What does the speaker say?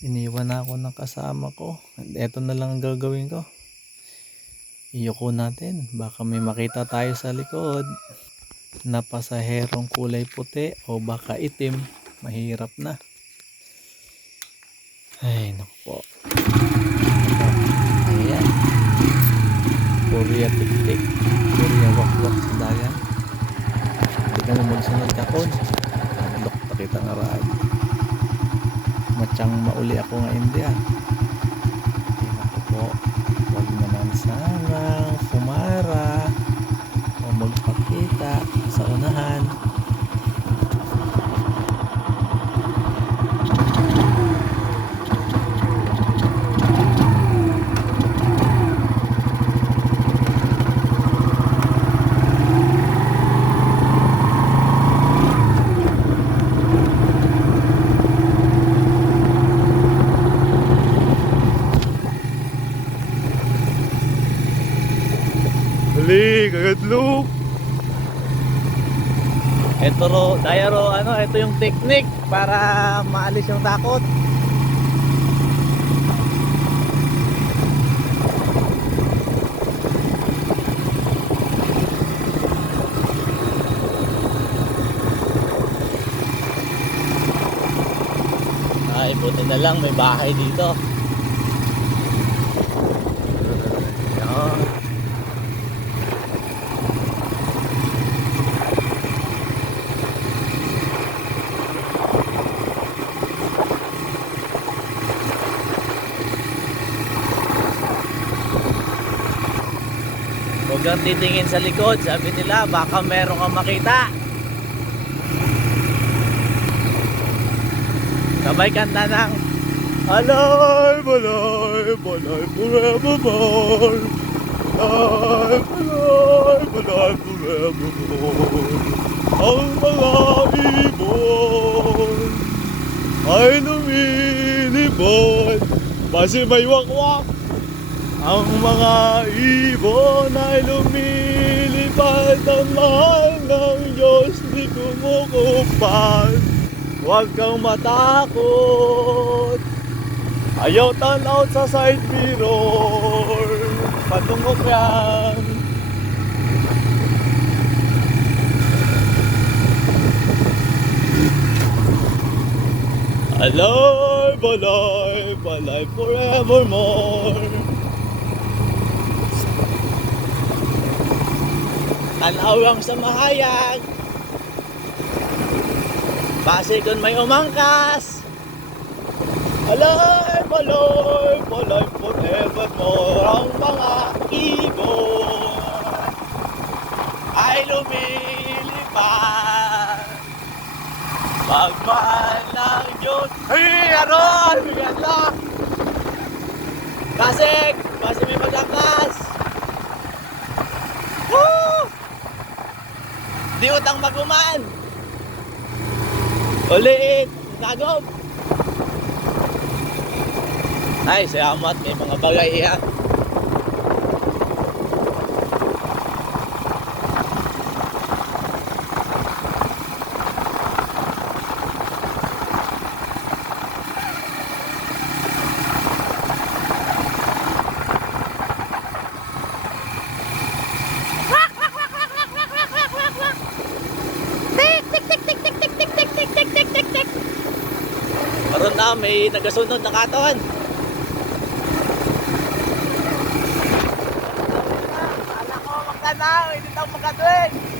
Iniwan na ako ng kasama ko. Ito na lang ang gagawin ko. Iyuko natin. Baka may makita tayo sa likod. Na pasaherong kulay puti o baka itim. Mahirap na. Ay, naku po. Ayan. Purya tik-tik. Purya wak-wak sa dagan. Hindi ka mo magsunod kakon. Andok pa kita nga raan. Matsang mauli ako nga India. Ay, po. Huwag naman sanang pumara o magpakita sa unahan. Hali, kagadlok. Ito ro, daya ro, ano, ito yung technique para maalis yung takot. Ay, buti na lang may bahay dito. Huwag kang titingin sa likod. Sabi nila, baka meron kang makita. Sabay kanta ng Alive, alive, alive forevermore. Alive, alive, alive forevermore. Ang mga ibon ay lumilipad. Base may wakwak. Ang mga ibon ay lumilipad Ang mahal ng Diyos di kumukupan Huwag kang matakot. Ayaw tanaw sa side mirror. Patungok yan. Alive, alive, alive forevermore Tanawang sa mahayag Base kung may umangkas Alive, alive, alive forevermore Ang mga ibon Ay lumilipad Pagmahal ng Diyos Hey, Aron! Bigyan lang! Kasik! Base may magangkas Di utang maguman. Ulit. Nagog. Ay, salamat. May mga bagay yan. Na may nagasunod na katon. Ala ko magtanaw, hindi tayo magkatuwing.